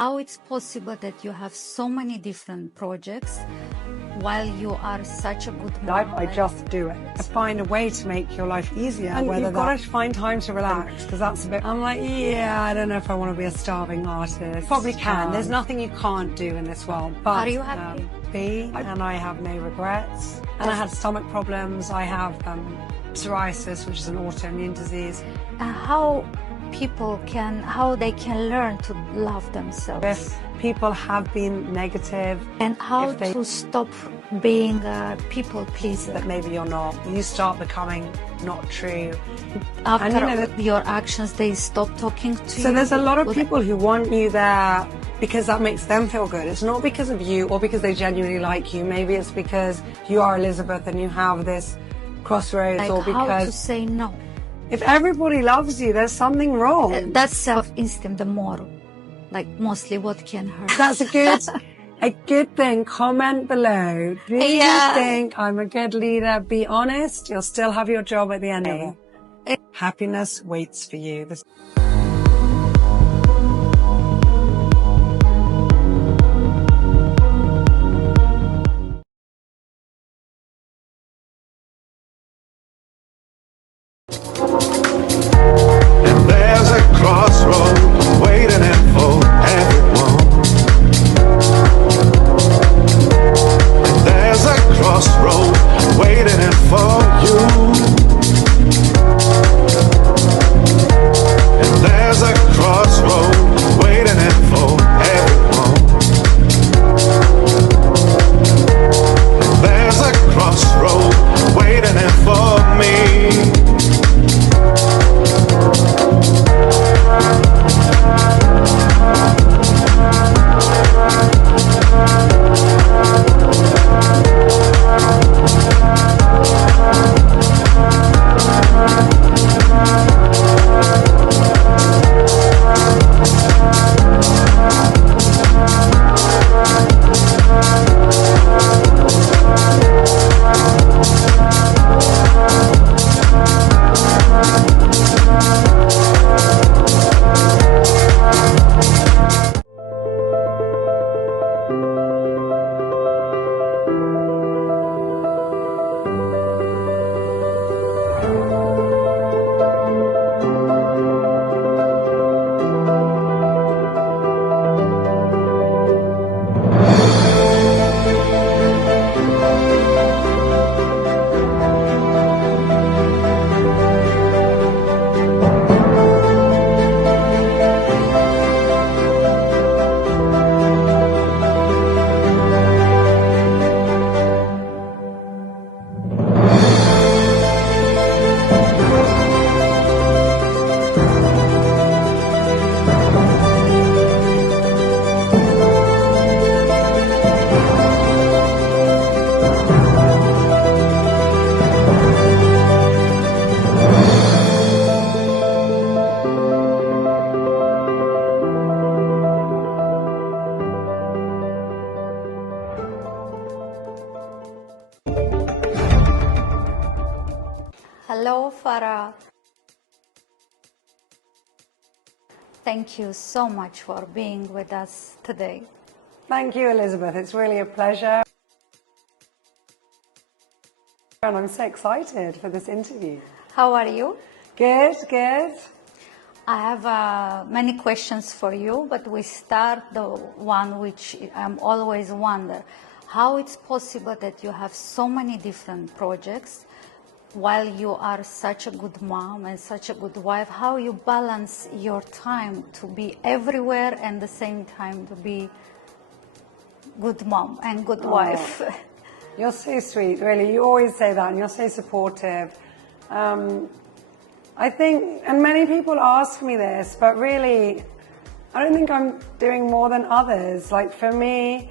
How it's possible that you have so many different projects while you are such a good mom? I just do it. I find a way to make your life easier. And you've got to find time to relax, because that's a bit... I'm like, yeah, I don't know if I want to be a starving artist. Probably can. There's nothing you can't do in this world. But are you happy? And I have no regrets. And I had stomach problems. I have psoriasis, which is an autoimmune disease. How they can learn to love themselves. If people have been negative, and how to stop being a people pleaser. That maybe you're not. You start becoming not true. After your actions, they stop talking to you. So there's a lot of people who want you there because that makes them feel good. It's not because of you or because they genuinely like you. Maybe it's because you are Elizabeth and you have this crossroads, like or because... how to say no. If everybody loves you, there's something wrong. That's self-esteem, the more, like mostly what can hurt. That's a good thing. Comment below. Do you think I'm a good leader? Be honest. You'll still have your job at the end of it. Happiness waits for you. And there's a crossroad waiting for everyone. And there's a crossroad waiting for you. And there's a crossroad waiting for everyone. And there's a crossroad waiting for me. Hello, Farah. Thank you so much for being with us today. Thank you, Elizabeth. It's really a pleasure. And I'm so excited for this interview. How are you? Good, good. I have many questions for you, but we start the one which I'm always wonder. How it's possible that you have so many different projects while you are such a good mom and such a good wife? How you balance your time to be everywhere and the same time to be good mom and good wife? You're so sweet, really. You always say that, and you're so supportive. I think, and many people ask me this, but really, I don't think I'm doing more than others. Like for me,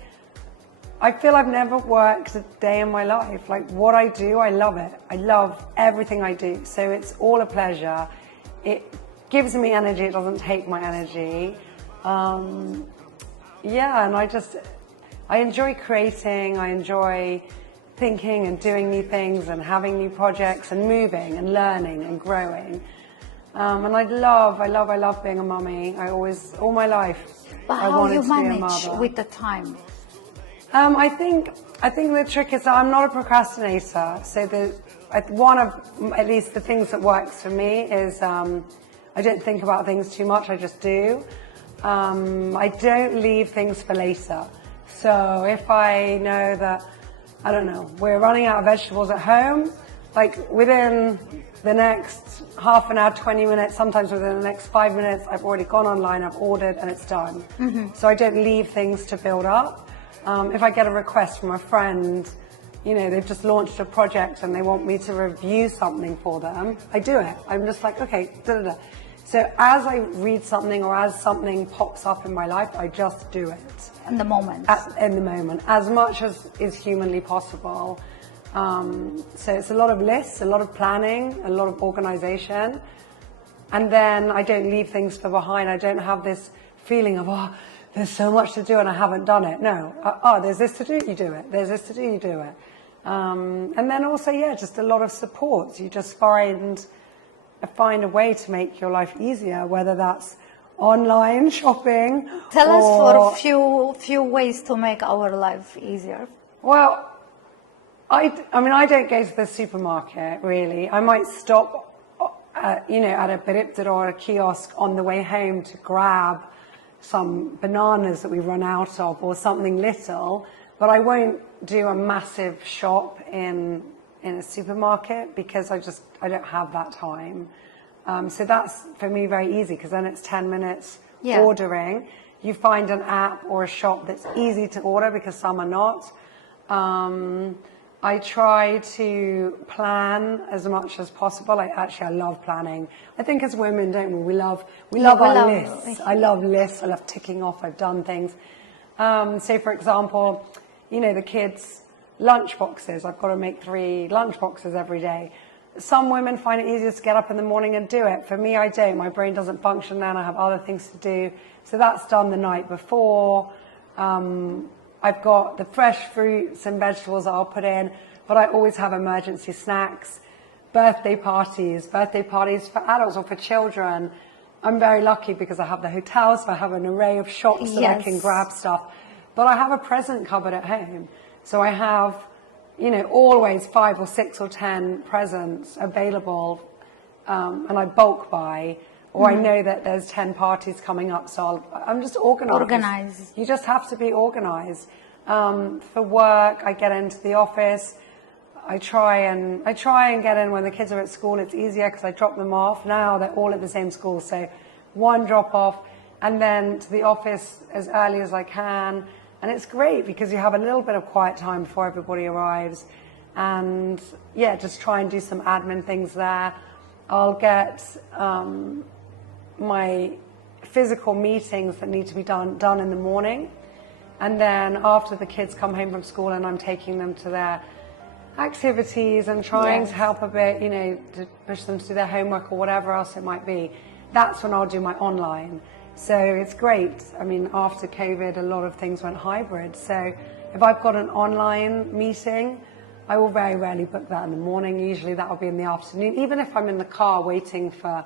I feel I've never worked a day in my life. Like what I do, I love it. I love everything I do. So it's all a pleasure. It gives me energy. It doesn't take my energy. Yeah, and I enjoy creating. I enjoy thinking and doing new things and having new projects and moving and learning and growing. And I love being a mummy. All my life, But I how wanted you to be a manage mother. with the time? I think the trick is that I'm not a procrastinator. So one of at least the things that works for me is I don't think about things too much. I just do. I don't leave things for later. So if I know that, I don't know, we're running out of vegetables at home, like within the next half an hour, 20 minutes, sometimes within the next 5 minutes, I've already gone online, I've ordered, and it's done. So I don't leave things to build up. If I get a request from a friend, you know, they've just launched a project and they want me to review something for them, I do it. I'm just like, okay, da da da. So as I read something or as something pops up in my life, I just do it. In the moment. In the moment, as much as is humanly possible. So it's a lot of lists, a lot of planning, a lot of organization. And then I don't leave things for behind. I don't have this feeling of, oh, there's so much to do and I haven't done it. No, there's this to do, you do it. There's this to do, you do it. And then also, yeah, just a lot of support. You just find a way to make your life easier, whether that's online shopping. Tell us for a few ways to make our life easier. Well, I mean, I don't go to the supermarket, really. I might stop, at a peripter or a kiosk on the way home to grab some bananas that we run out of or something little, but I won't do a massive shop in a supermarket because I don't have that time. So that's, for me, very easy because then it's 10 minutes ordering. You find an app or a shop that's easy to order because some are not. I try to plan as much as possible. I love planning. I think as women, don't we? We love our lists. I love lists. I love ticking off. I've done things. Say, for example, the kids' lunch boxes. I've got to make 3 lunch boxes every day. Some women find it easier to get up in the morning and do it. For me, I don't. My brain doesn't function then. I have other things to do. So that's done the night before. I've got the fresh fruits and vegetables that I'll put in, but I always have emergency snacks. Birthday parties for adults or for children. I'm very lucky because I have the hotel, so I have an array of shops that I can grab stuff. But I have a present cupboard at home. So I have, always 5 or 6 or 10 presents available, and I bulk buy. Or I know that there's 10 parties coming up, so I'm just organized. You just have to be organized. For work, I get into the office. I try and get in when the kids are at school. It's easier because I drop them off. Now they're all at the same school, so one drop off, and then to the office as early as I can. And it's great because you have a little bit of quiet time before everybody arrives. And yeah, just try and do some admin things there. I'll get my physical meetings that need to be done in the morning, and then after the kids come home from school and I'm taking them to their activities and trying to help a bit, to push them to do their homework or whatever else it might be, that's when I'll do my online. So it's great. I mean, after COVID, a lot of things went hybrid. So if I've got an online meeting, I will very rarely book that in the morning. Usually that will be in the afternoon, even if I'm in the car waiting for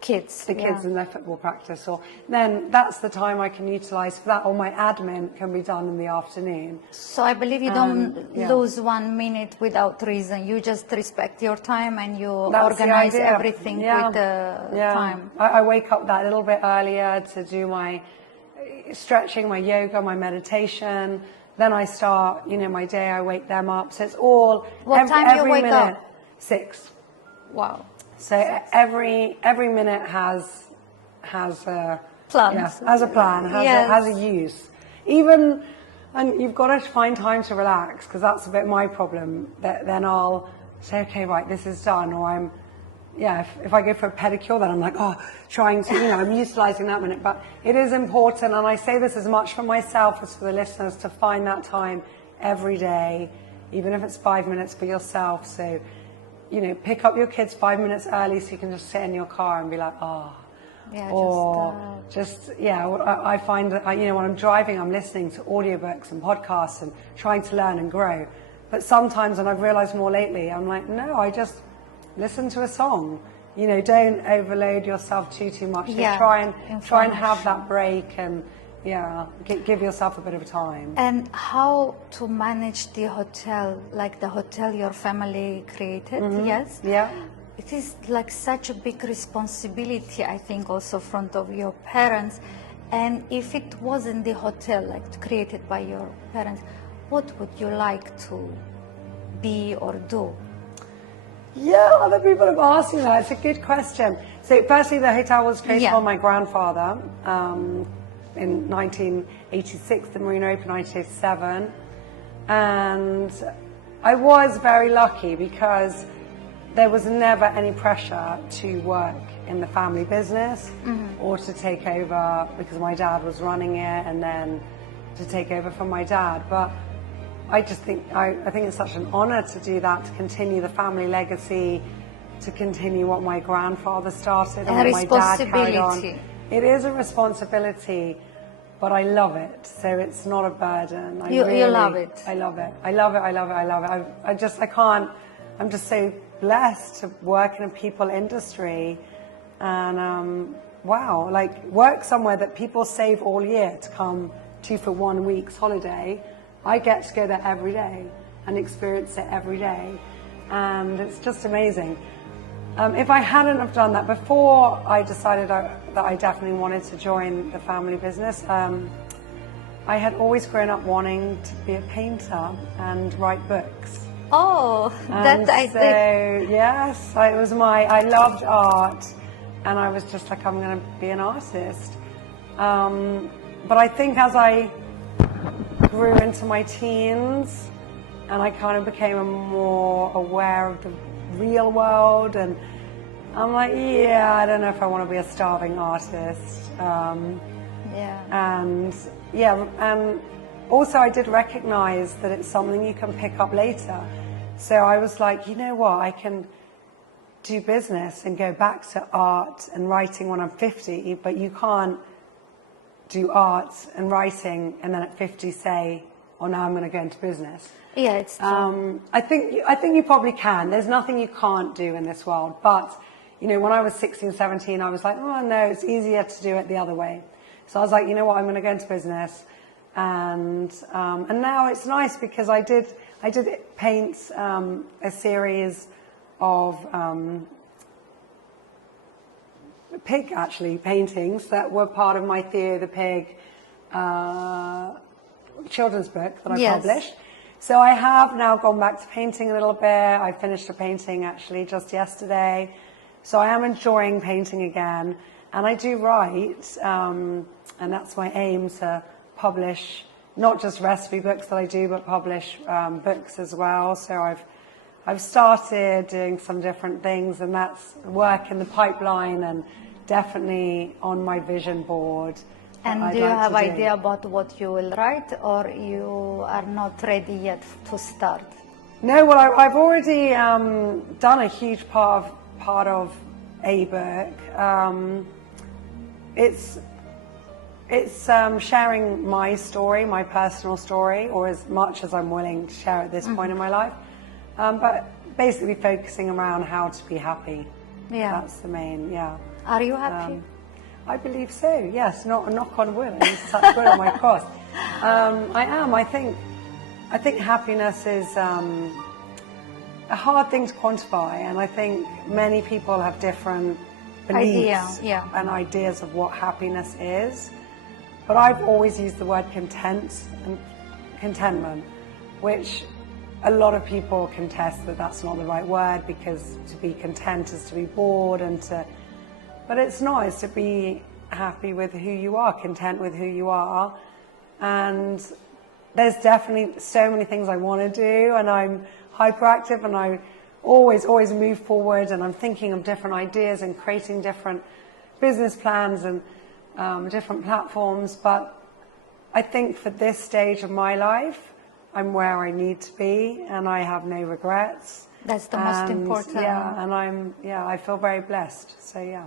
kids in their football practice, or then that's the time I can utilize for that, or my admin can be done in the afternoon. So I believe you don't lose 1 minute without reason. You just respect your time and you organize everything with the time. I wake up that little bit earlier to do my stretching, my yoga, my meditation. Then I start, my day. I wake them up. So it's all. What time you wake up? 6. Wow. So every minute has a plan. Has a plan, has a use. And you've got to find time to relax because that's a bit my problem. Then I'll say, okay, right, this is done, or if I go for a pedicure, then I'm like, trying to, I'm utilizing that minute. But it is important, and I say this as much for myself as for the listeners, to find that time every day, even if it's 5 minutes for yourself. So, pick up your kids 5 minutes early so you can just sit in your car and be like, I find that, when I'm driving, I'm listening to audiobooks and podcasts and trying to learn and grow. But sometimes, and I've realized more lately, I'm like, no, I just listen to a song. don't overload yourself too much. So Yeah, try and have information. that break and give yourself a bit of time. And how to manage the hotel, like the hotel your family created, yes? Yeah. It is like such a big responsibility, I think, also front of your parents. And if it wasn't the hotel, like created by your parents, what would you like to be or do? Yeah, other people have asked me that. It's a good question. So firstly, the hotel was created Yeah. by my grandfather in 1986. The Marina opened 1987. And I was very lucky because there was never any pressure to work in the family business or to take over, because my dad was running it, and then to take over from my dad. But I just think I think it's such an honor to do that, to continue the family legacy, to continue what my grandfather started and A what my dad carried on. responsibility. It is a responsibility, but I love it. So it's not a burden. You love it. I love it. I love it. I love it. I love it. I can't. I'm just so blessed to work in a people industry, and wow, like work somewhere that people save all year to come to for 1 week's holiday. I get to go there every day and experience it every day, and it's just amazing. If I hadn't have done that before I decided that I definitely wanted to join the family business, I had always grown up wanting to be a painter and write books. Oh, And that I so, think. yes, I loved art, and I was just like, I'm going to be an artist. But I think as I grew into my teens, and I kind of became more aware of the real world, and I'm like, yeah, I don't know if I want to be a starving artist. Yeah. And also I did recognize that it's something you can pick up later. So I was like, you know what, I can do business and go back to art and writing when I'm 50, but you can't do art and writing and then at 50 say, oh, now I'm going to go into business. Yeah, it's true. I think you probably can. There's nothing you can't do in this world. But, when I was 16, 17, I was like, oh, no, it's easier to do it the other way. So I was like, you know what, I'm going to go into business. And now it's nice because I did paint a series of pig, actually, paintings that were part of my Theo the Pig children's book that I Yes. published. So I have now gone back to painting a little bit. I finished a painting actually just yesterday. So I am enjoying painting again. And I do write, and that's my aim, to publish not just recipe books that I do, but publish books as well. So I've started doing some different things, and that's work in the pipeline and definitely on my vision board. that And I'd do you like have to do. idea about what you will write, or you are not ready yet to start? No, well, I've already done a huge part of a book. It's sharing my story, my personal story, or as much as I'm willing to share at this point in my life. But basically focusing around how to be happy. Yeah. That's the main, yeah. Are you happy? I believe so, yes. Not a knock on wood. I need to touch wood on my cross. I am. I think happiness is a hard thing to quantify, and I think many people have different beliefs and ideas of what happiness is. But I've always used the word content and contentment, which a lot of people contest that that's not the right word, because to be content is to be bored but it's not. It's to be happy with who you are, content with who you are. And there's definitely so many things I want to do, and I'm hyperactive, and I always move forward, and I'm thinking of different ideas and creating different business plans and different platforms. But I think for this stage of my life, I'm where I need to be, and I have no regrets. That's the most important. Yeah, and I feel very blessed. So yeah.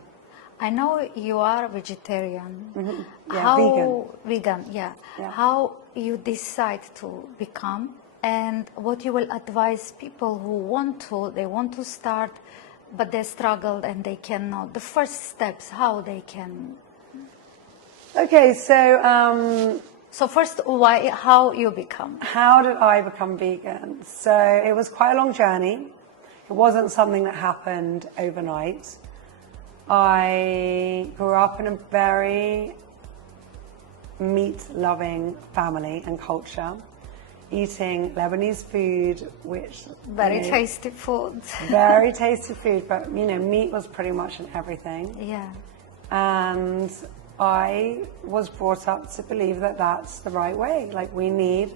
I know you are vegetarian. Yeah, vegan, yeah. How you decide to become, and what you will advise people who want to start but they struggled and they cannot. The first steps, how they can. Okay, so So first, why? How you become? how did I become vegan? So it was quite a long journey. It wasn't something that happened overnight. I grew up in a very meat-loving family and culture, eating Lebanese food, which Very tasty food. very tasty food, but meat was pretty much in everything. Yeah. And I was brought up to believe that that's the right way. Like, we need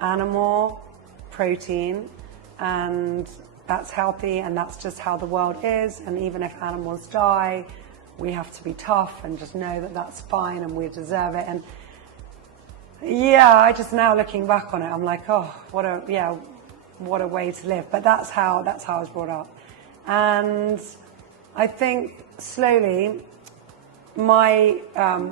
animal protein, and that's healthy, and that's just how the world is. And even if animals die, we have to be tough and just know that that's fine and we deserve it. And yeah, I just, now looking back on it, I'm like, oh, what a way to live. But that's how I was brought up. And I think slowly my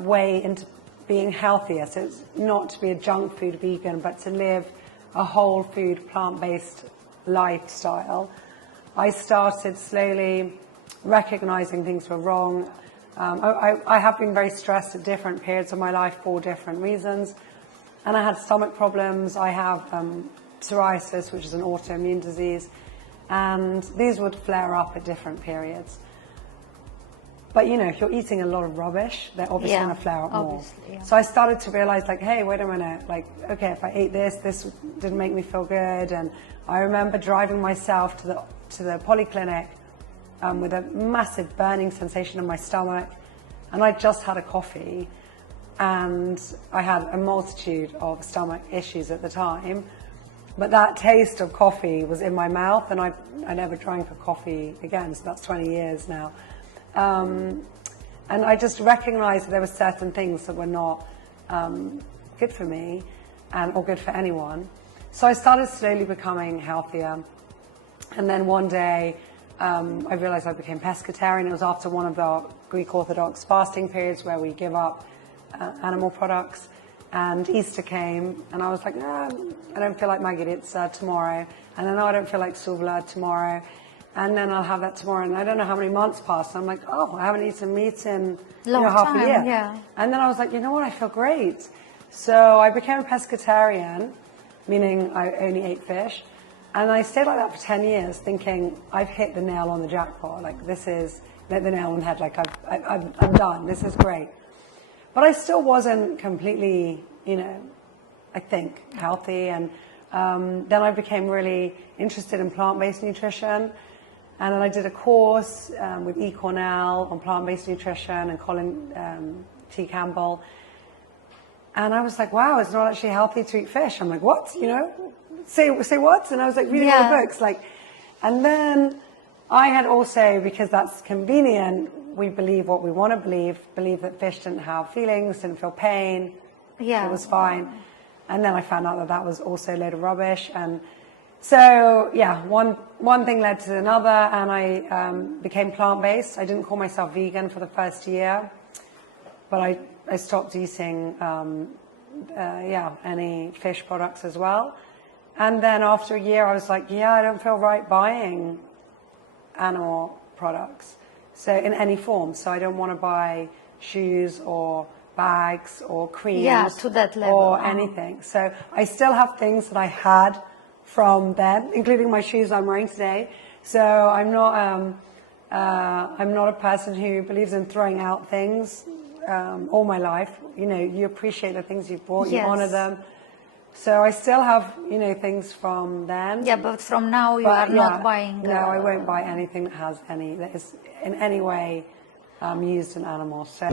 way into being healthier, so it's not to be a junk food vegan, but to live a whole food, plant-based lifestyle, I started slowly recognizing things were wrong. I have been very stressed at different periods of my life for different reasons. And I had stomach problems. I have psoriasis, which is an autoimmune disease. And these would flare up at different periods. But, if you're eating a lot of rubbish, they're obviously going to flare up more. Yeah. So I started to realize, like, hey, wait a minute. Like, okay, if I ate this didn't make me feel good. And I remember driving myself to the polyclinic with a massive burning sensation in my stomach. And I just had a coffee. And I had a multitude of stomach issues at the time. But that taste of coffee was in my mouth, and I never drank a coffee again. So that's 20 years now. And I just recognized that there were certain things that were not good for me or good for anyone. So I started slowly becoming healthier. And then one day, I realized I became pescatarian. It was after one of the Greek Orthodox fasting periods where we give up animal products. And Easter came, and I was like, no, I don't feel like margherita tomorrow. And then, no, I don't feel like souvlaki tomorrow. And then I'll have that tomorrow. And I don't know how many months passed. I'm like, oh, I haven't eaten meat in half a year. Yeah. And then I was like, you know what? I feel great. So I became a pescatarian, meaning I only ate fish. And I stayed like that for 10 years, thinking I've hit the nail on the jackpot. Like, this is the nail on the head. Like, I'm done. This is great. But I still wasn't completely, I think, healthy. And then I became really interested in plant-based nutrition. And then I did a course with E. Cornell on plant-based nutrition and Colin T. Campbell. And I was like, wow, it's not actually healthy to eat fish. I'm like, what? Say what? And I was like reading all the books. And then I had also, because that's convenient, we believe what we want to believe that fish didn't have feelings, didn't feel pain. Yeah. It was fine. And then I found out that was also a load of rubbish. And so, yeah, one thing led to another, and I became plant-based. I didn't call myself vegan for the first year, but I stopped eating, any fish products as well. And then after a year, I was like, I don't feel right buying animal products. So in any form. So I don't want to buy shoes or bags or creams to that level. or anything. So I still have things that I had from then, including my shoes I'm wearing today. So I'm not a person who believes in throwing out things all my life. You appreciate the things you've bought, you honor them. So I still have, things from then. Yeah, but from now you are not buying. No, I won't buy anything that is in any way used in animals. So.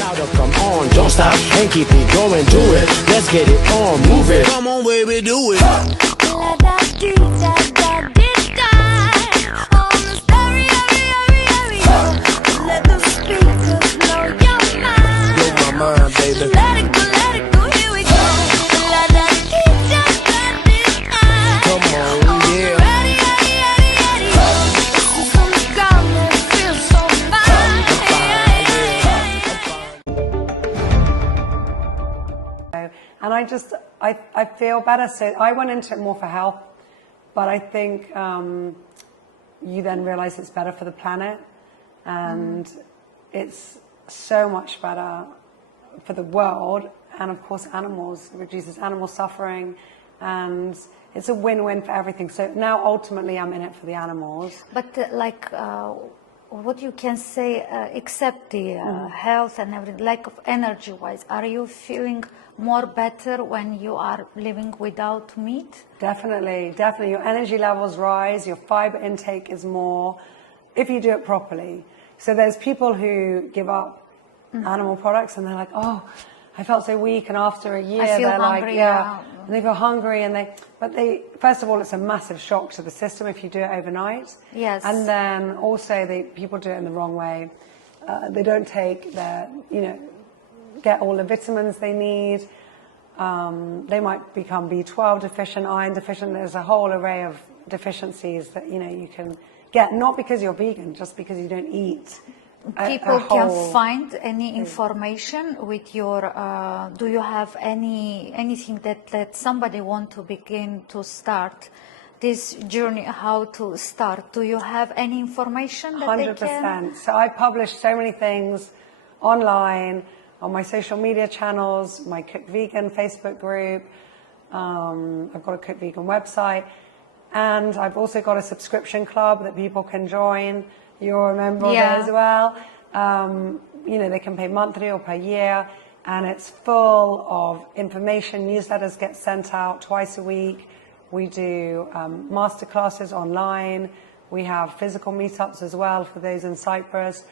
Louder, come on, don't stop and keep it going, do it. Let's get it on, move it. Come on, baby, do it. And I feel better. So I went into it more for health, but I think you then realize it's better for the planet, and it's so much better for the world, and of course animals. It reduces animal suffering, and it's a win-win for everything. So now ultimately I'm in it for the animals. But what you can say, except the health and everything, like energy-wise, are you feeling more better when you are living without meat? Definitely, definitely. Your energy levels rise, your fiber intake is more, if you do it properly. So there's people who give up animal products and they're like, oh, I felt so weak, and after a year feel they're hungry, like, yeah, and they feel hungry, and first of all, it's a massive shock to the system if you do it overnight. Yes. And then also people do it in the wrong way. They don't take get all the vitamins they need. They might become B12 deficient, iron deficient. There's a whole array of deficiencies that you can get, not because you're vegan, just because you don't eat. People can find any information with your. Do you have anything that somebody want to begin to start this journey? How to start? Do you have any information that 100%. they can? So I publish so many things online, on my social media channels, my Cook Vegan Facebook group. I've got a Cook Vegan website, and I've also got a subscription club that people can join. You're a member of it as well. They can pay monthly or per year, and it's full of information. Newsletters get sent out twice a week. We do masterclasses online. We have physical meetups as well for those in Cyprus,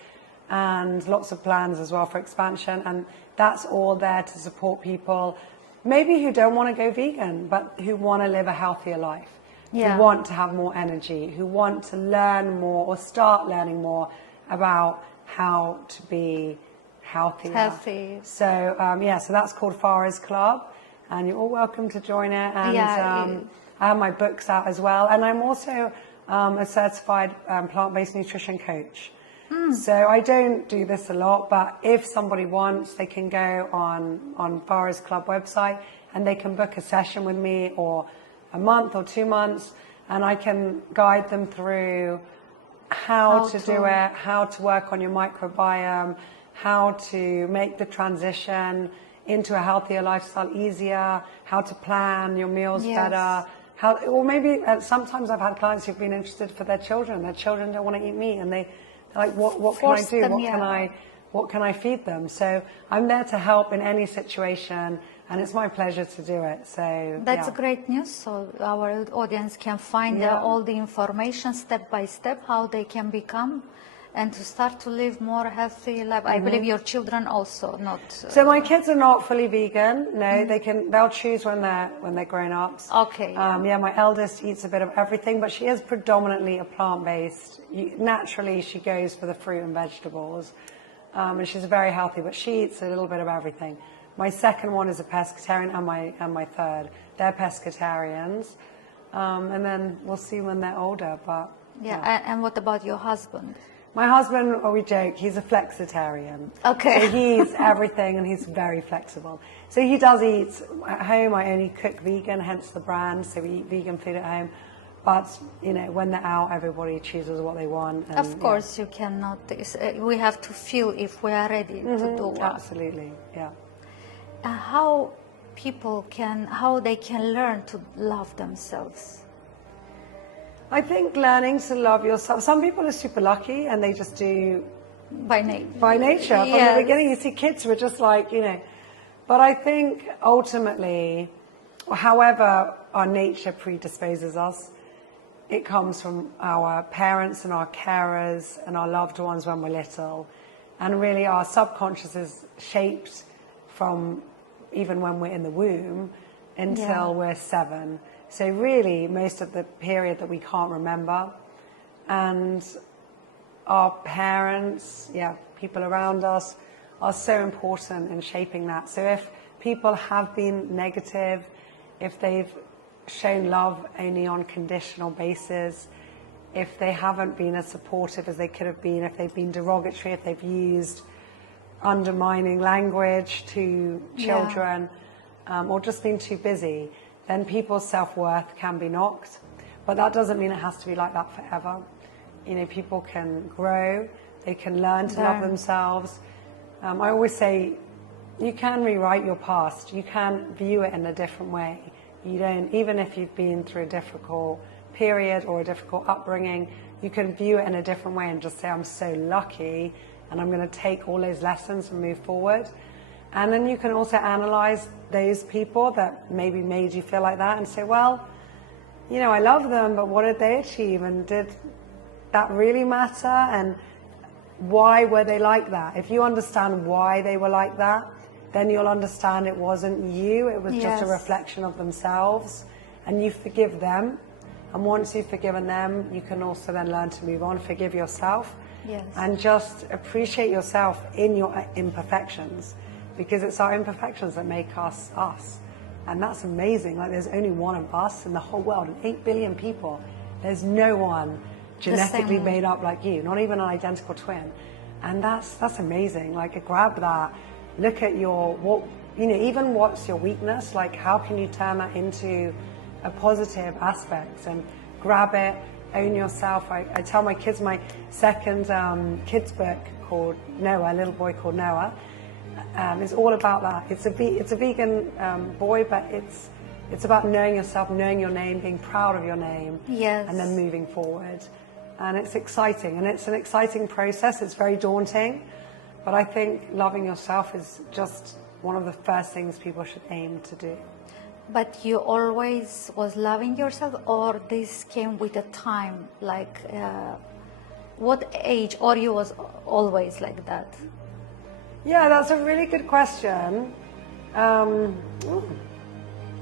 and lots of plans as well for expansion. And that's all there to support people, maybe who don't want to go vegan, but who want to live a healthier life. Yeah. Who want to have more energy, who want to learn more or start learning more about how to be healthier. Healthy. So, so that's called Farah's Club, and you're all welcome to join it. And I have my books out as well, and I'm also a certified plant-based nutrition coach. So I don't do this a lot, but if somebody wants, they can go on Farah's Club website, and they can book a session with me, or a month or 2 months, and I can guide them through how to do it, how to work on your microbiome, how to make the transition into a healthier lifestyle easier, how to plan your meals better. Or maybe sometimes I've had clients who've been interested for their children. Their children don't want to eat meat, and they're like, what can I do? What can I feed them? So I'm there to help in any situation, and it's my pleasure to do it. So that's great news. So our audience can find all the information step by step, how they can become and to start to live more healthy life. I believe your children also not. So my kids are not fully vegan. No, they'll choose when they're grown ups. Okay. My eldest eats a bit of everything, but she is predominantly a plant-based. Naturally, she goes for the fruit and vegetables, and she's very healthy. But she eats a little bit of everything. My second one is a pescatarian, and my third, they're pescatarians, and then we'll see when they're older. But and what about your husband? My husband, we joke, he's a flexitarian. Okay. So he eats everything, and he's very flexible. So he does eat at home. I only cook vegan, hence the brand. So we eat vegan food at home. But, when they're out, everybody chooses what they want. And, of course, you cannot. We have to feel if we are ready to do what. Absolutely, yeah. How they can learn to love themselves? I think learning to love yourself. Some people are super lucky and they just do by nature. From the beginning. You see kids who are just like, But I think ultimately, however our nature predisposes us, it comes from our parents and our carers and our loved ones when we're little. And really our subconscious is shaped from even when we're in the womb until we're 7. So really, most of the period that we can't remember, and our parents, people around us, are so important in shaping that. So if people have been negative, if they've shown love only on conditional basis, if they haven't been as supportive as they could have been, if they've been derogatory, if they've used undermining language to children, or just been too busy, then people's self-worth can be knocked. But that doesn't mean it has to be like that forever. You know, people can grow, they can learn to love themselves. I always say, you can rewrite your past. You can view it in a different way. You don't, even if you've been through a difficult period or a difficult upbringing, you can view it in a different way and just say, I'm so lucky, and I'm going to take all those lessons and move forward. And then you can also analyze those people that maybe made you feel like that and say, well, you know, I love them, but what did they achieve? And did that really matter? And why were they like that? If you understand why they were like that, then you'll understand it wasn't you, it was just a reflection of themselves, and you forgive them. And once you've forgiven them, you can also then learn to move on, forgive yourself, and just appreciate yourself in your imperfections, because it's our imperfections that make us us. And that's amazing. Like, there's only one of us in the whole world, and 8 billion people. There's no one genetically made up like you, not even an identical twin. And that's amazing. Like, grab that, look at even what's your weakness, like how can you turn that into a positive aspect, and grab it, own yourself. I tell my kids, my second kids book called Noah, a little boy called Noah, is all about that. It's a vegan boy, but it's about knowing yourself, knowing your name, being proud of your name, and then moving forward. And it's exciting, and it's an exciting process. It's very daunting, but I think loving yourself is just one of the first things people should aim to do. But you always was loving yourself, or this came with a time? Like, what age, or you was always like that? Yeah, that's a really good question. I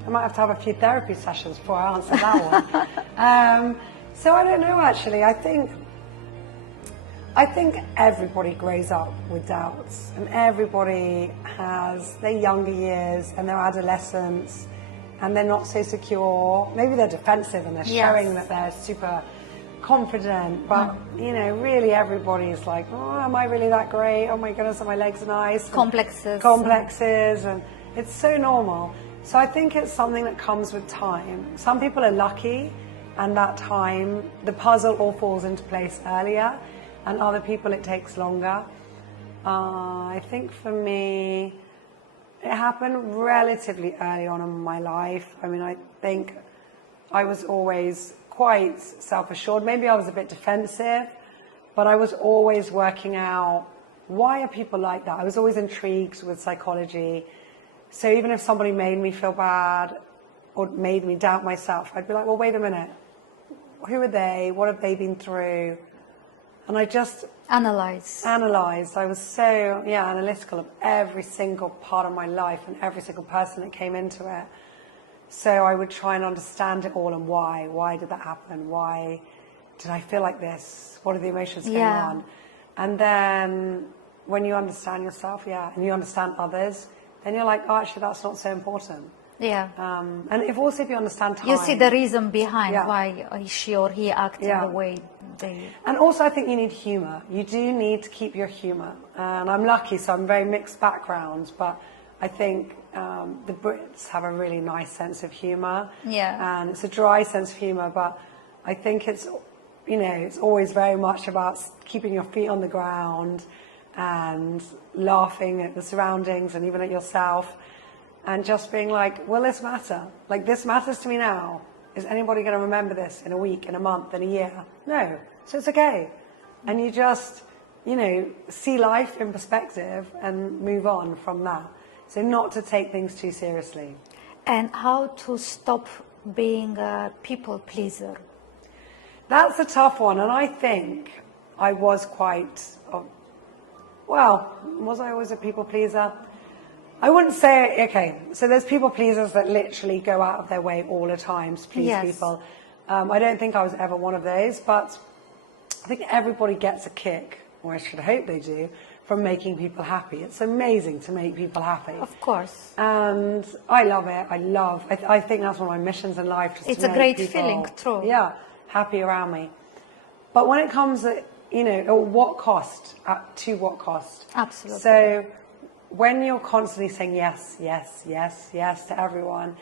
might have to have a few therapy sessions before I answer that one. So I don't know, actually. I think everybody grows up with doubts, and everybody has their younger years and their adolescence, and they're not so secure. Maybe they're defensive and they're showing that they're super confident, but you know, really everybody is like, oh, am I really that great? Oh my goodness, are my legs nice? Complexes, and it's so normal. So I think it's something that comes with time. Some people are lucky, and that time, the puzzle all falls into place earlier, and other people it takes longer. I think for me, it happened relatively early on in my life. I mean, I think I was always quite self-assured. Maybe I was a bit defensive, but I was always working out, why are people like that? I was always intrigued with psychology. So even if somebody made me feel bad or made me doubt myself, I'd be like, well, wait a minute. Who are they? What have they been through? And I just analyzed. I was so analytical of every single part of my life and every single person that came into it. So I would try and understand it all, and why. Why did that happen? Why did I feel like this? What are the emotions going on? And then when you understand yourself, and you understand others, then you're like, oh, actually, that's not so important. And if you understand time, you see the reason behind why she or he acted the way they. And also, I think you need humor. You do need to keep your humor. And I'm lucky, so I'm very mixed backgrounds, but I think the Brits have a really nice sense of humor. And it's a dry sense of humor, but I think it's always very much about keeping your feet on the ground and laughing at the surroundings and even at yourself. And just being like, will this matter? Like, this matters to me now. Is anybody going to remember this in a week, in a month, in a year? No. So it's okay. And you just, see life in perspective and move on from that. So not to take things too seriously. And how to stop being a people pleaser? That's a tough one. And I think I was was I always a people pleaser? I wouldn't say, okay, so there's people pleasers that literally go out of their way all the time to please people. I don't think I was ever one of those, but I think everybody gets a kick, or I should hope they do, from making people happy. It's amazing to make people happy. Of course. And I love it. I think that's one of my missions in life. It's a great feeling, true. Yeah, happy around me. But when it comes to, at what cost? To what cost? Absolutely. So when you're constantly saying yes, yes, yes, yes to everyone,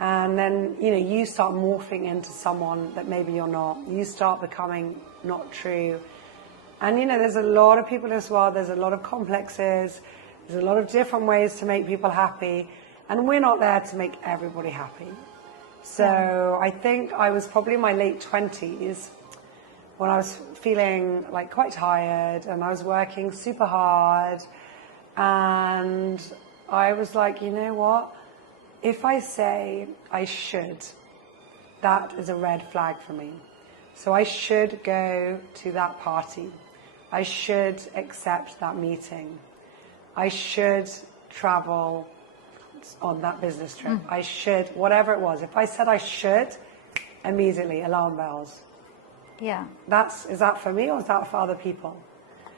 And then, you know, you start morphing into someone that maybe you're not. You start becoming not true. And, you know, there's a lot of people as well. There's a lot of complexes. There's a lot of different ways to make people happy. And we're not there to make everybody happy. So I think I was probably in my late 20s when I was feeling like quite tired and I was working super hard. And I was like, you know what? If I say I should, that is a red flag for me. So I should go to that party. I should accept that meeting. I should travel on that business trip. I should, whatever it was. If I said I should, immediately alarm bells. Yeah. Is that for me or is that for other people?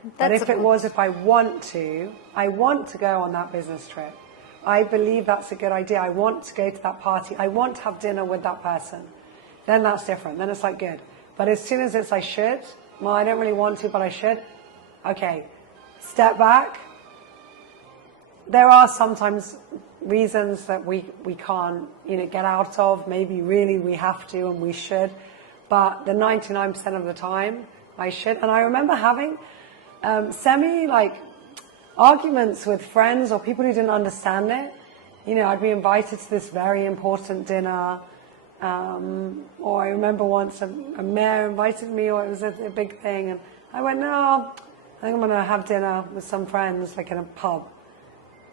But That's if it was, if I want to go on that business trip. I believe that's a good idea. I want to go to that party. I want to have dinner with that person. Then that's different. Then it's like good. But as soon as it's I should, well, I don't really want to, but I should. Okay, step back. There are sometimes reasons that we can't, you know, get out of. Maybe really we have to and we should. But the 99% of the time, I should. And I remember having arguments with friends or people who didn't understand it. You know, I'd be invited to this very important dinner. Or I remember once a mayor invited me, or it was a big thing. And I went, no, I think I'm going to have dinner with some friends, like in a pub.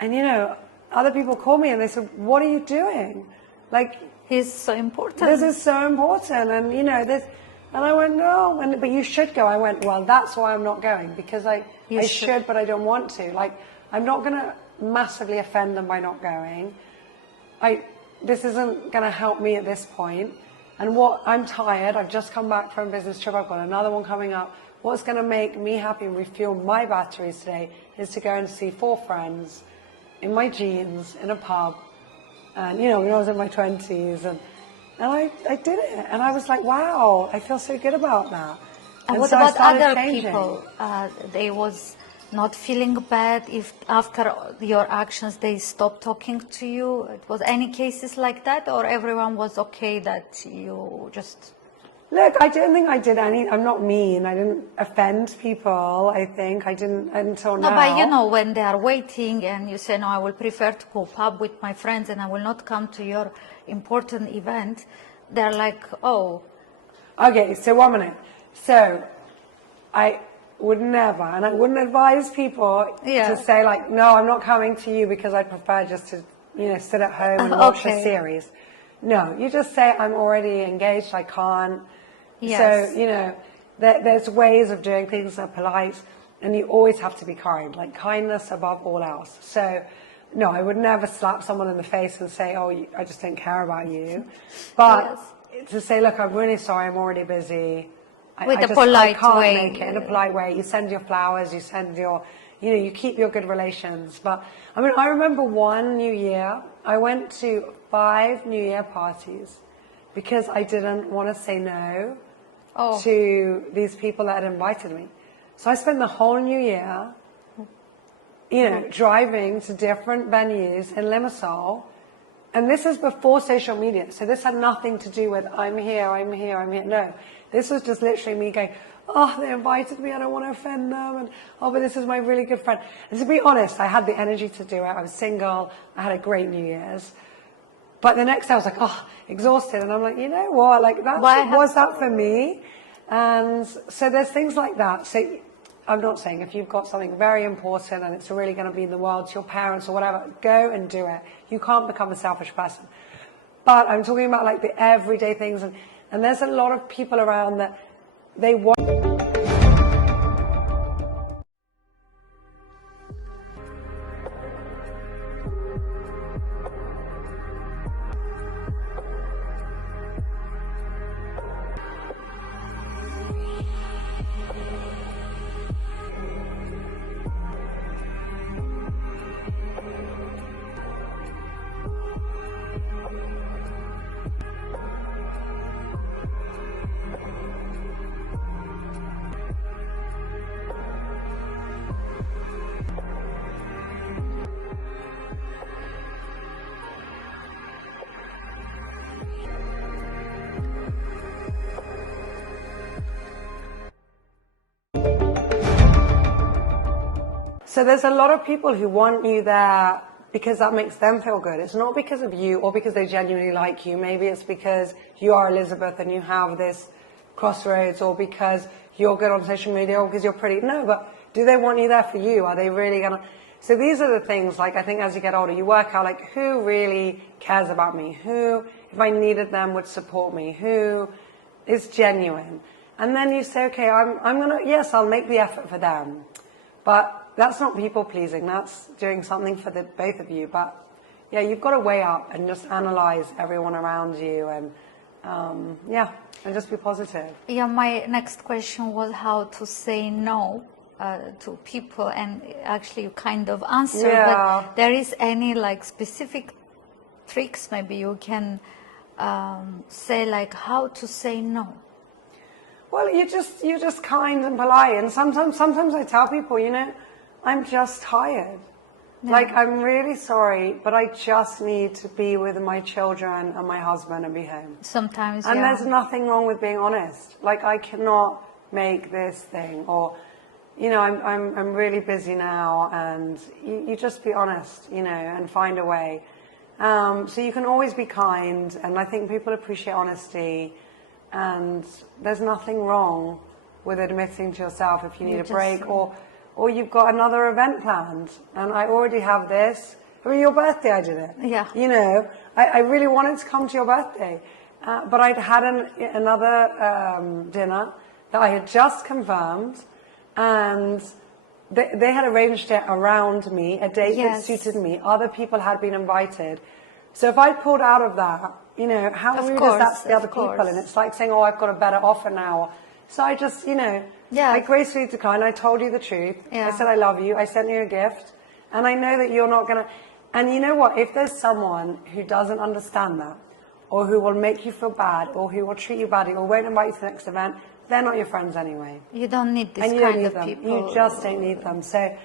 And, you know, other people called me and they said, what are you doing? Like, He's so important. this is so important. And, you know, this. And I went, no, but you should go. I went, well, that's why I'm not going, because I should, but I don't want to. Like, I'm not going to massively offend them by not going. This isn't going to help me at this point. And I'm tired. I've just come back from a business trip. I've got another one coming up. What's going to make me happy and refuel my batteries today is to go and see 4 friends in my jeans in a pub. And, you know, when I was in my 20s. And I did it. And I was like, wow, I feel so good about that. And what so I about started other changing. people? They was not feeling bad if after your actions they stopped talking to you? It was any cases like that, or everyone was okay that you just... Look, I don't think I did I'm not mean. I didn't offend people, I think. I didn't until now. No, but you know, when they are waiting and you say, no, I will prefer to go pub with my friends and I will not come to your important event, they're like, oh. Okay, so 1 minute. So, I would never, and I wouldn't advise people to say like, no, I'm not coming to you because I prefer just to, you know, sit at home and watch a series. No, you just say, I'm already engaged, I can't. Yes. So, you know, there's ways of doing things that are polite, and you always have to be kind, like kindness above all else. So, no, I would never slap someone in the face and say, oh, I just don't care about you. But to say, look, I'm really sorry, I'm already busy. With a polite way. I can't make it in a polite way. You send your flowers, you send your, you know, you keep your good relations. But, I mean, I remember one New Year, I went to 5 New Year parties because I didn't want to say no to these people that had invited me. So I spent the whole New Year, you know, driving to different venues in Limassol. And this is before social media. So this had nothing to do with I'm here. No, this was just literally me going, oh, they invited me. I don't want to offend them. And, oh, but this is my really good friend. And to be honest, I had the energy to do it. I was single. I had a great New Year's. But the next day I was like, oh, exhausted. And I'm like, you know what? Like, was that for me? And so there's things like that. So I'm not saying if you've got something very important and it's really going to be in the world to your parents or whatever, go and do it. You can't become a selfish person. But I'm talking about like the everyday things. And there's a lot of people around that they want... So there's a lot of people who want you there because that makes them feel good. It's not because of you or because they genuinely like you. Maybe it's because you are Elizabeth and you have this crossroads, or because you're good on social media, or because you're pretty. No, but do they want you there for you? Are they really gonna? So these are the things, like, I think as you get older, you work out, like, who really cares about me? Who, if I needed them, would support me? Who is genuine? And then you say, okay, I'm gonna, yes, I'll make the effort for them. But that's not people pleasing. That's doing something for the both of you. But yeah, you've got to weigh up and just analyze everyone around you, and and just be positive. Yeah, my next question was how to say no to people, and actually you kind of answered. Yeah. But there is any like specific tricks maybe you can say, like how to say no? Well, you're just kind and polite, and sometimes I tell people, you know, I'm just tired. Yeah. Like, I'm really sorry, but I just need to be with my children and my husband and be home. Sometimes, And yeah. there's nothing wrong with being honest. Like, I cannot make this thing, or, you know, I'm really busy now, and you just be honest, you know, and find a way. So you can always be kind, and I think people appreciate honesty, and there's nothing wrong with admitting to yourself if you need a break, or you've got another event planned, and I already have this. I mean, your birthday, I did it. Yeah. You know, I really wanted to come to your birthday, but I'd had another dinner that I had just confirmed, and they had arranged it around me, a date that suited me. Other people had been invited. So if I pulled out of that, you know, how rude is that to the other people? And it's like saying, oh, I've got a better offer now. So I just, you know, I gracefully declined. I told you the truth. Yeah. I said I love you. I sent you a gift. And I know that you're not going to... And you know what? If there's someone who doesn't understand that, or who will make you feel bad, or who will treat you badly, or won't invite you to the next event, they're not your friends anyway. You don't need this And you kind don't need of them. people. You just don't need them. So,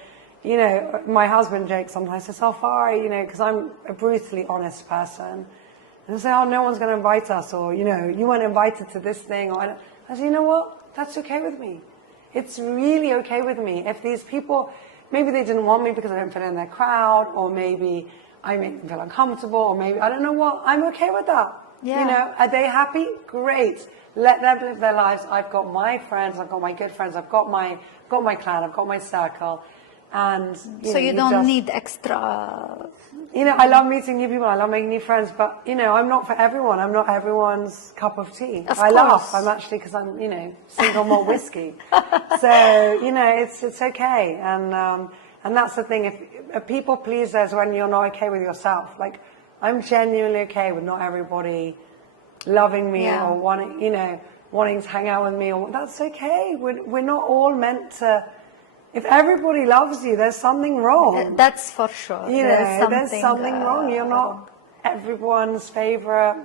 you know, my husband jokes sometimes, says, oh, far, you know, because I'm a brutally honest person. And I say, oh, no one's going to invite us, or, you know, you weren't invited to this thing. Or I say, you know what? That's okay with me. It's really okay with me. If these people, maybe they didn't want me because I don't fit in their crowd, or maybe I make them feel uncomfortable, or maybe, I don't know what, I'm okay with that. Yeah. You know, are they happy? Great. Let them live their lives. I've got my friends, I've got my good friends, I've got my clan, I've got my circle. And so you don't need extra. You know, I love meeting new people, I love making new friends, but, you know, I'm not for everyone. I'm not everyone's cup of tea. I laugh. I'm actually, because I'm, you know, single malt whiskey. So, you know, it's okay. And that's the thing. If a people pleaser is when you're not okay with yourself. Like, I'm genuinely okay with not everybody loving me or wanting to hang out with me. Or that's okay. We're not all meant to. If everybody loves you, there's something wrong. That's for sure. You know, there's something wrong. You're not everyone's favorite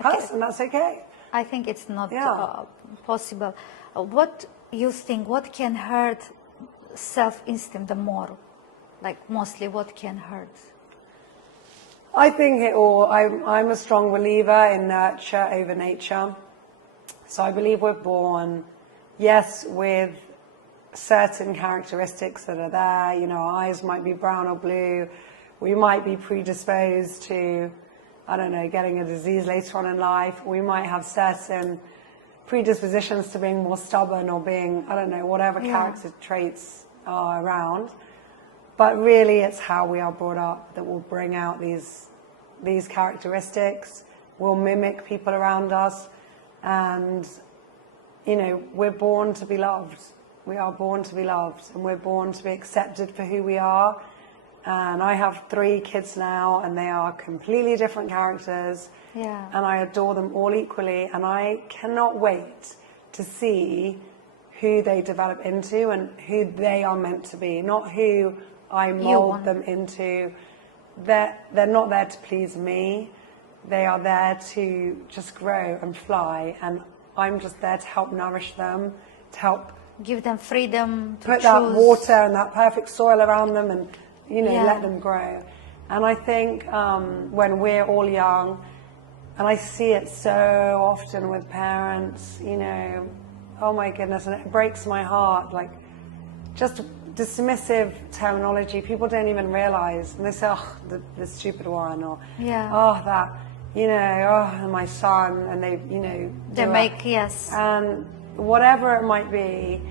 person. That's okay. I think it's not possible. What you think? What can hurt self-esteem the more? Like mostly, what can hurt? I think it all. I'm a strong believer in nurture over nature. So I believe we're born, yes, with certain characteristics that are there. You know, our eyes might be brown or blue. We might be predisposed to, I don't know, getting a disease later on in life. We might have certain predispositions to being more stubborn, or being, I don't know, whatever character traits are around. But really, it's how we are brought up that will bring out these characteristics. We'll mimic people around us. And, you know, we're born to be loved. We are born to be loved, and we're born to be accepted for who we are. And I have 3 kids now, and they are completely different characters. Yeah. And I adore them all equally, and I cannot wait to see who they develop into and who they are meant to be, not who I mold them into. They're not there to please me. They are there to just grow and fly, and I'm just there to help nourish them, to help give them freedom to put choose. that water and that perfect soil around them, and, you know, let them grow. And I think when we're all young, and I see it so often with parents, you know, oh my goodness, and it breaks my heart, like, just dismissive terminology. People don't even realize, and they say, oh, the stupid one, or Yeah. oh, that, oh, my son, and they, They do it. make, yes. And whatever it might be,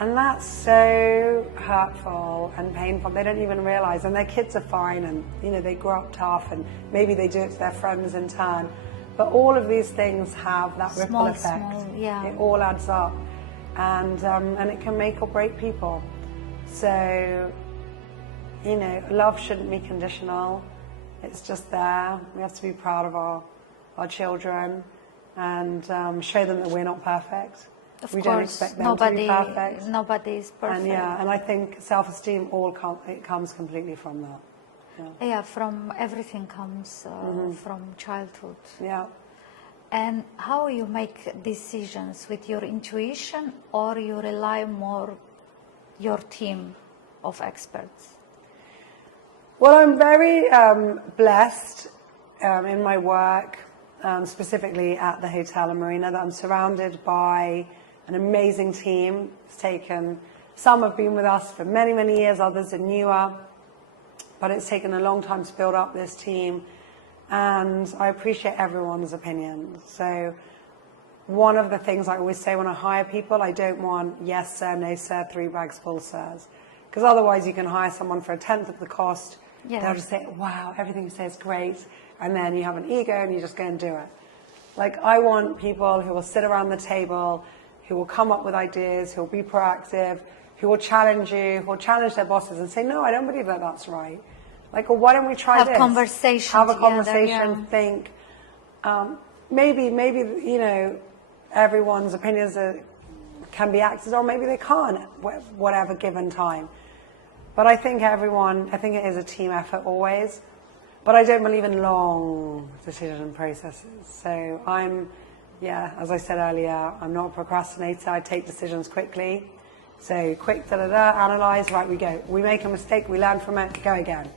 and that's so hurtful and painful. They don't even realize, and their kids are fine, and they grow up tough, and maybe they do it to their friends in turn. But all of these things have that ripple Small, effect. small, yeah. It all adds up, and it can make or break people. So, love shouldn't be conditional. It's just there. We have to be proud of our children and show them that we're not perfect. Of We course, don't expect them to be perfect. Nobody is perfect. And I think self-esteem it comes completely from that. Yeah, from everything comes from childhood. Yeah. And how you make decisions, with your intuition, or you rely more your team of experts? Well, I'm very blessed in my work, specifically at the Hotel and Marina, that I'm surrounded by an amazing team. Some have been with us for many, many years, others are newer, but it's taken a long time to build up this team, and I appreciate everyone's opinion. So one of the things I always say when I hire people, I don't want yes sir, no sir, 3 bags full sirs, because otherwise you can hire someone for 1/10 of the cost. Yeah. They'll just say, wow, everything you say is great, and then you have an ego and you just go and do it. Like, I want people who will sit around the table, who will come up with ideas, who will be proactive, who will challenge you, who will challenge their bosses and say, no, I don't believe that that's right. Like, well, why don't we try Have this? conversation Have a together, conversation, yeah. think. Maybe everyone's opinions can be acted on, maybe they can't, whatever given time. But I think it is a team effort always. But I don't believe in long decision processes. So as I said earlier, I'm not a procrastinator. I take decisions quickly. So quick, analyze, right, we go. We make a mistake, we learn from it, go again.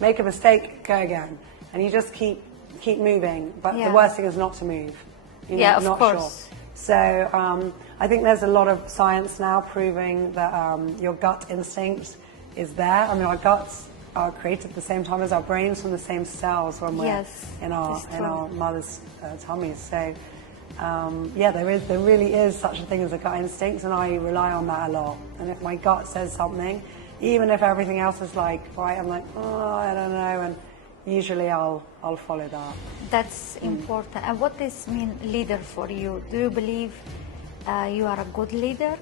Make a mistake, go again. And you just keep moving. But Yeah. the worst thing is not to move. Yeah, of not course. Sure. So I think there's a lot of science now proving that your gut instinct is there. I mean, our guts are created at the same time as our brains from the same cells when we're Yes, in it's true. our mother's tummies. So there really is such a thing as a gut instinct, and I rely on that a lot. And if my gut says something, even if everything else is like right, I'm like, oh, I don't know, and usually I'll follow that. That's important. And what does mean leader for you? Do you believe you are a good leader?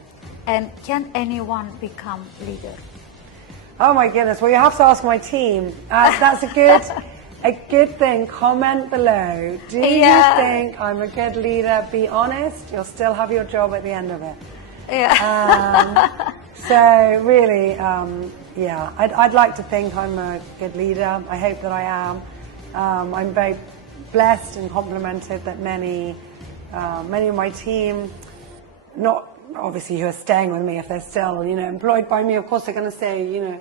And can anyone become leader? Oh my goodness! Well, you have to ask my team. That's a good thing. Comment below. Do you Yeah. think I'm a good leader? Be honest. You'll still have your job at the end of it. Yeah. So really, I'd like to think I'm a good leader. I hope that I am. I'm very blessed and complimented that many of my team, not obviously who are staying with me, if they're still employed by me, of course they're going to say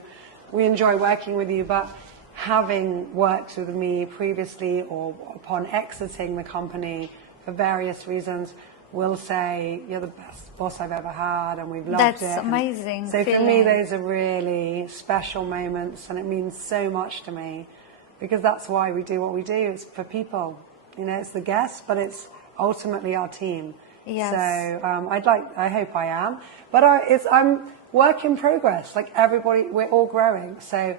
we enjoy working with you, but having worked with me previously or upon exiting the company for various reasons will say you're the best boss I've ever had, and we've loved it. That's amazing So for me, feeling. those are really special moments, and it means so much to me, because that's why we do what we do. It's for people. It's the guests, but it's ultimately our team. Yes. So I hope I am, but I'm work in progress. Like everybody, we're all growing. So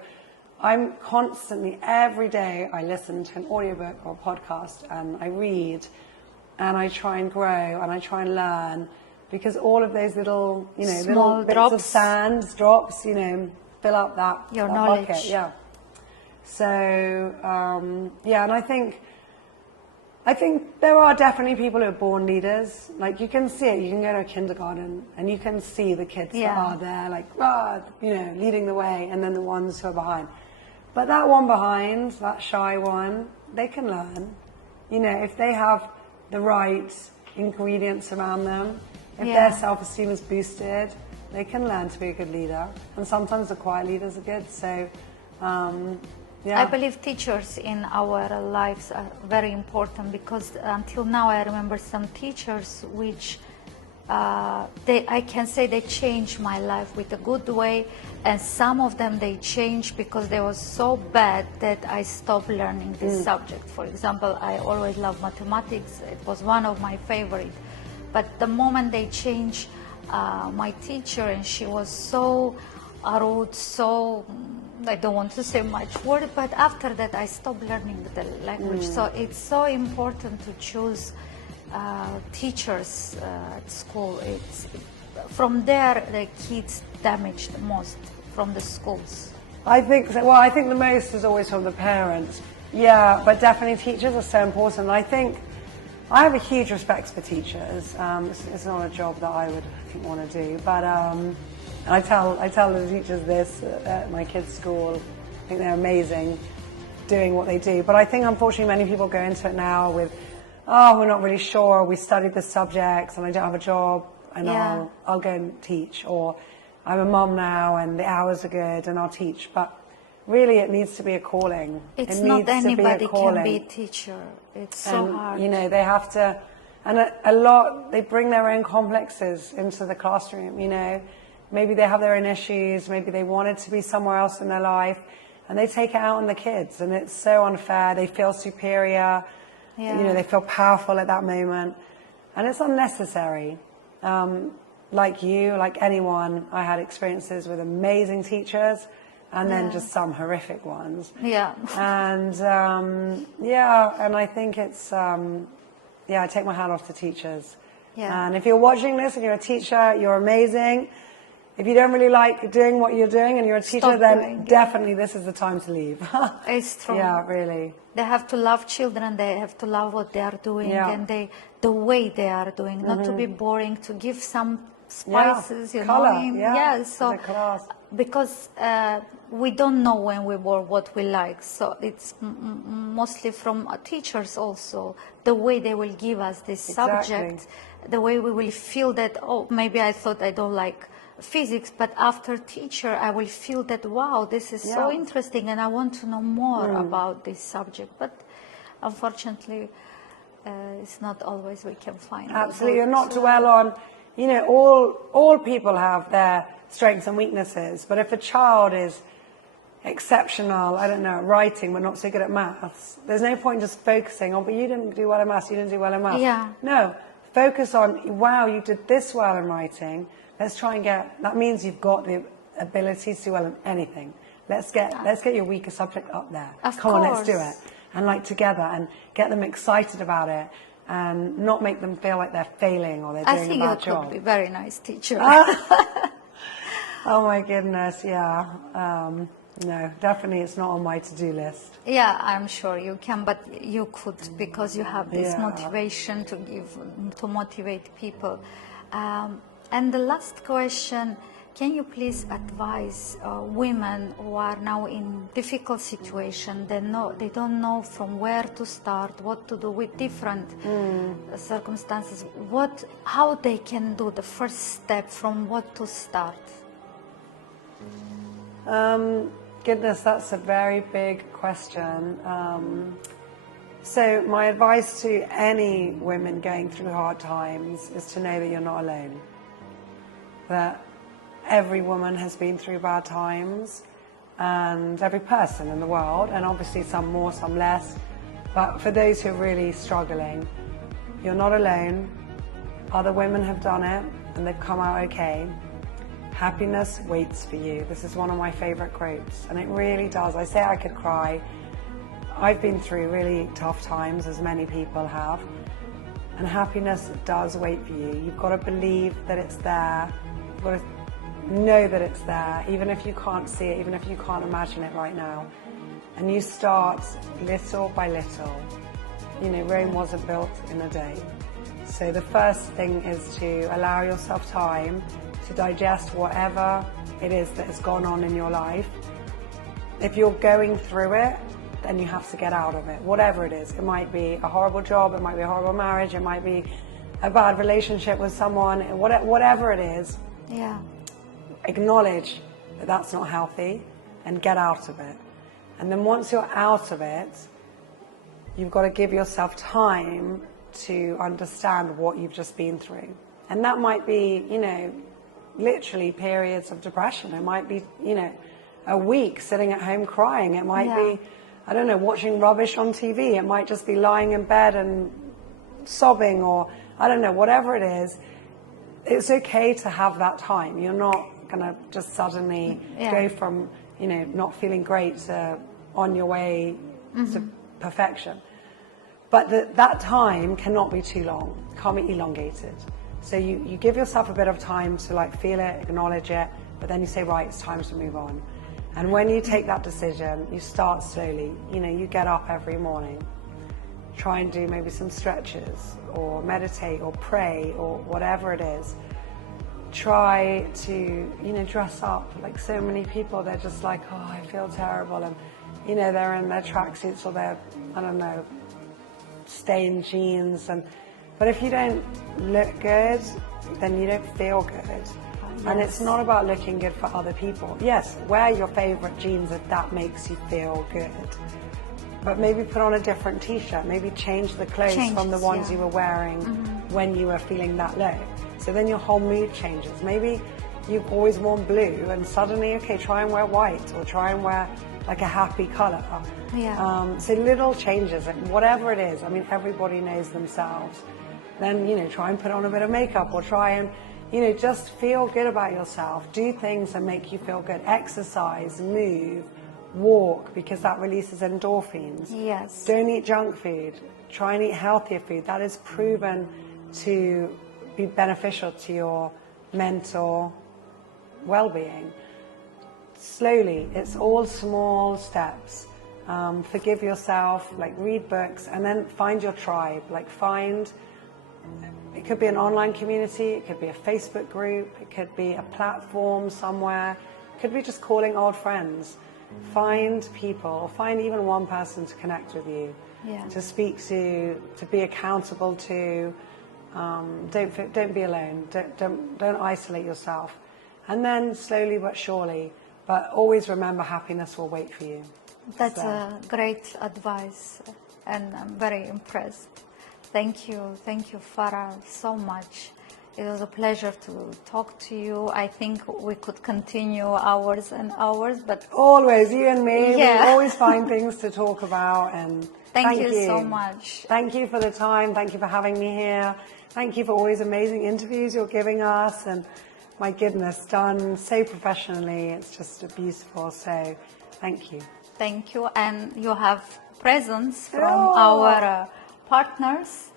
I'm constantly, every day, I listen to an audiobook or podcast, and I read, and I try and grow, and I try and learn, because all of those little, Small little bits drops. of sand, drops, fill up that Your that knowledge. bucket. Yeah. So and I think there are definitely people who are born leaders. Like, you can see it. You can go to a kindergarten and you can see the kids that are there, like, leading the way, and then the ones who are behind. But that one behind, that shy one, they can learn. If they have the right ingredients around them, if their self-esteem is boosted, they can learn to be a good leader. And sometimes the quiet leaders are good. So, I believe teachers in our lives are very important, because until now I remember some teachers which I can say they changed my life with a good way, and some of them they changed because they were so bad that I stopped learning this subject. For example, I always loved mathematics. It was one of my favorite. But the moment they changed my teacher, and she was so rude, so I don't want to say much word, but after that I stopped learning the language. So it's so important to choose teachers at school. From there the kids damaged the most from the schools. I think so. Well, I think the most is always from the parents. Yeah, but definitely teachers are so important. I think I have a huge respect for teachers. It's not a job that I would want to do, but I tell the teachers this at my kids' school. I think they're amazing doing what they do. But I think unfortunately many people go into it now with, oh, we're not really sure. We studied this subject and I don't have a job, and Yeah. I'll go and teach. Or I'm a mum now and the hours are good and I'll teach. But really, it needs to be a calling. It's it not needs to anybody be a calling. can be a teacher. It's so And, hard. you know, they have to, and a lot, they bring their own complexes into the classroom, you know. Maybe they have their own issues, maybe they wanted to be somewhere else in their life, and they take it out on the kids, and it's so unfair. They feel superior, Yeah. you know, they feel powerful at that moment, and it's unnecessary. Like you, like anyone, I had experiences with amazing teachers, and then Yeah. just some horrific ones. Yeah. And and I think it's I take my hat off to teachers. Yeah. And if you're watching this and you're a teacher, you're amazing. If you don't really like doing what you're doing and you're a teacher, Stop then doing it. definitely this is the time to leave. It's true. Yeah, really. They have to love children. They have to love what they are doing, Yeah. and the way they are doing. Not to be boring. To give some Yeah. spices, you Colour, know. yeah, So the class. because we don't know when we were what we like, so it's mostly from teachers also. The way they will give us this Exactly. subject, the way we will feel that, oh, maybe I thought I don't like physics, but after teacher I will feel that, wow, this is so Yeah. interesting and I want to know more about this subject. But unfortunately it's not always we can find a Absolutely, good, and not dwell on, you know, all people have their strengths and weaknesses, but if a child is exceptional, I don't know, at writing but not so good at maths, there's no point just focusing on, but you didn't do well in maths, you didn't do well in maths. Yeah. No, focus on, wow, you did this well in writing, let's try and that means you've got the ability to do well in anything. Let's get your weaker subject up there. Of Come on, let's do course. it. And like together, and get them excited about it, and not make them feel like they're failing or they're I doing think a you bad could job. be very nice teacher. Oh my goodness, yeah. No, definitely it's not on my to-do list. Yeah, I'm sure you can, but you could, because you have this Yeah. motivation to motivate people. And the last question, can you please advise women who are now in difficult situation? They don't know from where to start, what to do with different circumstances. How they can do the first step, from what to start? Goodness, that's a very big question. So my advice to any women going through hard times is to know that you're not alone. That every woman has been through bad times, and every person in the world, and obviously some more, some less. But for those who are really struggling, you're not alone. Other women have done it and they've come out okay. Happiness waits for you. This is one of my favorite quotes, and it really does. I say I could cry. I've been through really tough times, as many people have, and happiness does wait for you. You've got to believe that it's there. You've got to know that it's there, even if you can't see it, even if you can't imagine it right now. And you start little by little. You know, Rome wasn't built in a day. So the first thing is to allow yourself time to digest whatever it is that has gone on in your life. If you're going through it, then you have to get out of it, whatever it is. It might be a horrible job, it might be a horrible marriage, it might be a bad relationship with someone, whatever it is. Yeah. Acknowledge that that's not healthy and get out of it. And then once you're out of it, you've got to give yourself time to understand what you've just been through And that might be, you know, literally periods of depression. It might be, you know, a week sitting at home crying. It might be, I don't know, watching rubbish on TV. It might just be lying in bed and sobbing, or I don't know, whatever it is. It's okay to have that time. You're not going to just suddenly go from, you know, not feeling great to on your way to perfection. But that time cannot be too long, can't be elongated. So you give yourself a bit of time to like feel it, acknowledge it, but then you say, right, it's time to move on. And when you take that decision, you start slowly. You know, you get up every morning, try and do maybe some stretches or meditate or pray or whatever it is. Try to, you know, dress up. Like so many people, they're just like, oh, I feel terrible. And, you know, they're in their tracksuits or their, I don't know, stained jeans. But if you don't look good, then you don't feel good. And it's not about looking good for other people. Yes, wear your favorite jeans if that makes you feel good. But maybe put on a different t-shirt. Maybe change the clothes from the ones you were wearing when you were feeling that low. So then your whole mood changes. Maybe you've always worn blue and suddenly, okay, try and wear white or try and wear like a happy color. So little changes, like whatever it is. I mean, everybody knows themselves. Then, you know, try and put on a bit of makeup or try and, you know, just feel good about yourself. Do things that make you feel good. Exercise, move, walk, because that releases endorphins. Yes. Don't eat junk food. Try and eat healthier food. That is proven to be beneficial to your mental well-being. Slowly, it's all small steps. Forgive yourself, like read books, and then find your tribe. Like it could be an online community, it could be a Facebook group, it could be a platform somewhere, it could be just calling old friends. Find people, find even one person to connect with you, to speak to be accountable to. Don't be alone. Don't isolate yourself. And then slowly but surely, but always remember, happiness will wait for you. That's a great advice, and I'm very impressed. Thank you, Farah, so much. It was a pleasure to talk to you. I think we could continue hours and hours, but always, you and me, we always find things to talk about. And thank you so much. Thank you for the time. Thank you for having me here. Thank you for always amazing interviews you're giving us. And my goodness, done so professionally. It's just beautiful. So thank you. Thank you. And you have presents from our partners.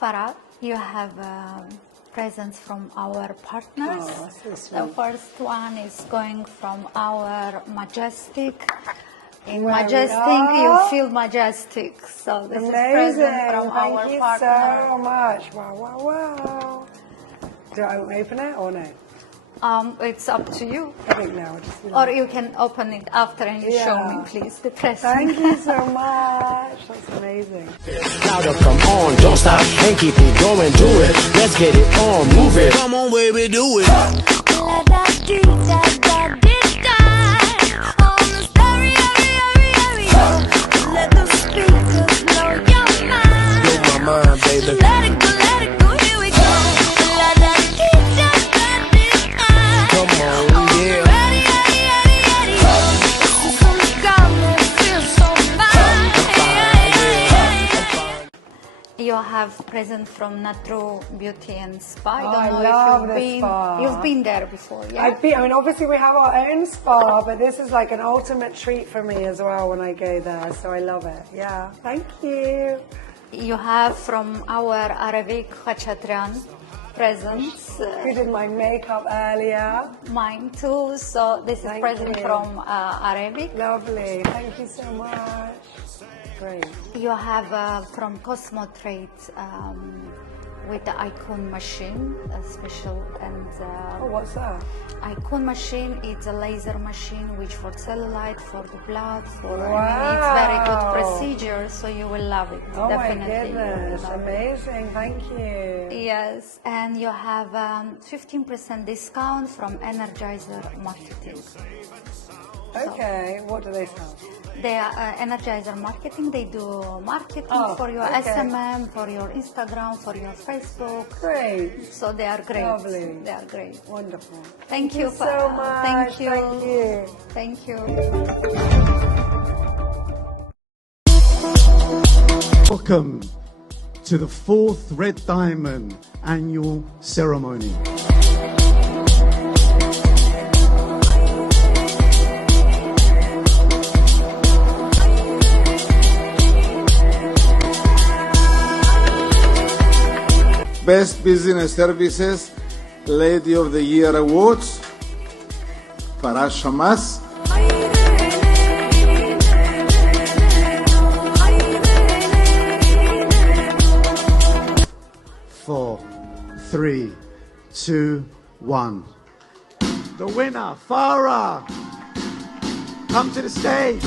Farah, you have presents from our partners. Oh, so sweet. The first one is going from our Majestic. In Where we Majestic, you are. feel majestic. So this Amazing. is present from Thank our you partner. so much. Wow, wow, wow. Do I open it or no? It's up to you. I think no. Just Or you can open it after and you show Yeah. me, please, the present. Thank you so much. That's amazing. Louder, come on, don't stop and keep it going, do it. Let's get it on, move it. Come on, baby, do it. Let the speakers know your mind. Blow my mind, baby. Let it go, here we go. La da dee da da dee da. Come on, yeah. Ready, ready, ready, You have present from Natru Beauty and Spa. Oh, I I don't know love if the you've been, spa. You've been there before, yeah? I mean, obviously we have our own spa, but this is like an ultimate treat for me as well when I go there. So I love it. Yeah, thank you. You have from our Arabic Khachatrian presents, Who did my makeup earlier? mine too. So this is Thank present you. from Arabic. Lovely. Thank you so much. Great. You have from Cosmotrade with the Icon machine, special and Oh, what's that? Icon machine. It's a laser machine which for cellulite, for the blood, for Wow. it's very good procedure. So you will love it. Oh Definitely. my you will goodness, love it. amazing. Thank you. Yes, and you have 15% discount from Energizer Marketing. Okay, what do they sell? They are Energizer Marketing. They do marketing Oh, for your okay. SMM, for your Instagram, for your Facebook. Great. So they are great. Lovely. They are great. Wonderful. Thank you so much. Thank you. Thank you. Thank you. Welcome to the 4th Red Diamond annual ceremony. Best Business Services Lady of the Year Awards, Farash Shamas. 4, 3, 2, 1. The winner, Farah, come to the stage.